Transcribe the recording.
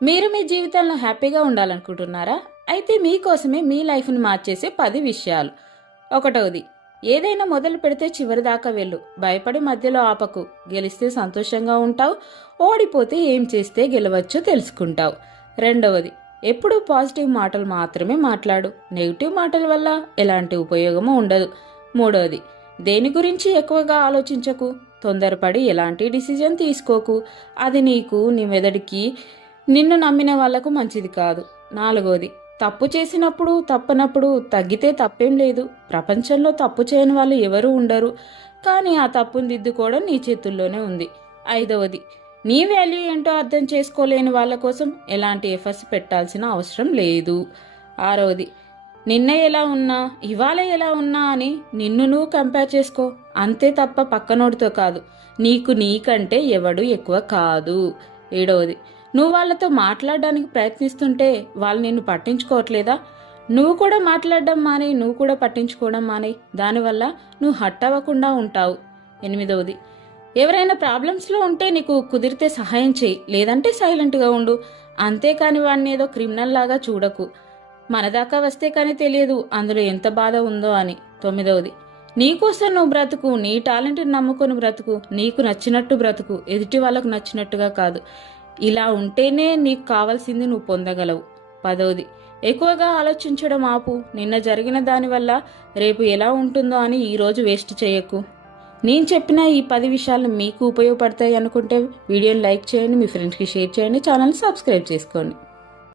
మీరు మీ జీవితంలో హ్యాపీగా ఉండాలనుకుంటున్నారా? అయితే మీకోసమే మీ లైఫ్ని మార్చేసే 10 విషయాలు. ఒకటవది, ఏదైనా మొదలు పెడితే చివరి దాకా వెళ్ళు. భయపడి మధ్యలో ఆపకు. గెలిస్తే సంతోషంగా ఉంటావు. ఓడిపోతే ఏం చేస్తే గెలవచ్చో తెలుసుకుంటావు. రెండవది, ఎప్పుడూ పాజిటివ్ మాటలు మాత్రమే మాట్లాడు. నెగిటివ్ మాటల వల్ల ఎలాంటి ఉపయోగమూ ఉండదు. మూడవది, దేని గురించి ఎక్కువగా ఆలోచించకు. తొందరపడి ఎలాంటి డిసిజన్ తీసుకోకు. అది నీ మెదడికి నిన్ను నమ్మిన వాళ్లకు మంచిది కాదు. నాలుగోది, తప్పు చేసినప్పుడు తప్పనప్పుడు తగ్గితే తప్పేం లేదు. ప్రపంచంలో తప్పు చేయని వాళ్ళు ఎవరూ ఉండరు. కానీ ఆ తప్పును దిద్దుకోవడం నీ చేతుల్లోనే ఉంది. ఐదవది, నీ వాల్యూ ఏంటో అర్థం చేసుకోలేని వాళ్ళ కోసం ఎలాంటి ఎఫర్ట్స్ పెట్టాల్సిన అవసరం లేదు. ఆరవది, నిన్న ఎలా ఉన్నా ఇవాళ ఎలా ఉన్నా అని నిన్ను నువ్వు కంపేర్ చేసుకో. అంతే తప్ప పక్కనోడితో కాదు. నీకంటే ఎవడు ఎక్కువ కాదు. ఏడవది, నువ్వు వాళ్ళతో మాట్లాడడానికి ప్రయత్నిస్తుంటే వాళ్ళు నిన్ను పట్టించుకోవట్లేదా? నువ్వు కూడా మాట్లాడడం మానే, నువ్వు కూడా పట్టించుకోవడం మానే. దానివల్ల నువ్వు హట్ అవ్వకుండా ఉంటావు. ఎనిమిదవది, ఎవరైనా ప్రాబ్లమ్స్లో ఉంటే నీకు కుదిరితే సహాయం చేయి, లేదంటే సైలెంట్గా ఉండు. అంతేకాని వాడిని ఏదో క్రిమినల్ లాగా చూడకు. మనదాకా వస్తే కానీ తెలియదు అందులో ఎంత బాధ ఉందో అని. తొమ్మిదవది, నీకోసం నువ్వు బ్రతుకు. నీ టాలెంట్ని నమ్ముకొని బ్రతుకు. నీకు నచ్చినట్టు బ్రతుకు, ఎదుటి వాళ్ళకు నచ్చినట్టుగా కాదు. ఇలా ఉంటేనే నీకు కావాల్సింది నువ్వు పొందగలవు. పదవది, ఎక్కువగా ఆలోచించడం ఆపు. నిన్న జరిగిన దానివల్ల రేపు ఎలా ఉంటుందో అని ఈరోజు వేస్ట్ చేయకు. నేను చెప్పిన ఈ 10 విషయాలు మీకు ఉపయోగపడతాయి అనుకుంటే వీడియోని లైక్ చేయండి, మీ ఫ్రెండ్స్కి షేర్ చేయండి, ఛానల్ని సబ్స్క్రైబ్ చేసుకోండి.